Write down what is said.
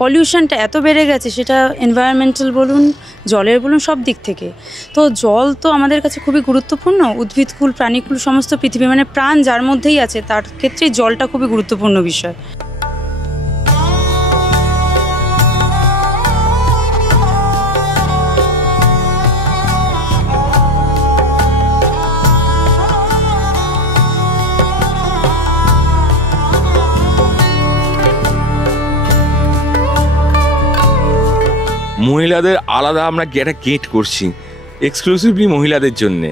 পলিউশনটা এত বেড়ে গেছে, সেটা এনভায়রনমেন্টাল বলুন, জলের বলুন, সব দিক থেকে। তো জল তো আমাদের কাছে খুবই গুরুত্বপূর্ণ। উদ্ভিদকুল, প্রাণীকুল, সমস্ত পৃথিবী মানে প্রাণ যার মধ্যেই আছে, তার ক্ষেত্রে জলটা খুবই গুরুত্বপূর্ণ বিষয়। মহিলাদের আলাদা আমরা একটা গেট করছি এক্সক্লুসিভলি মহিলাদের জন্যে।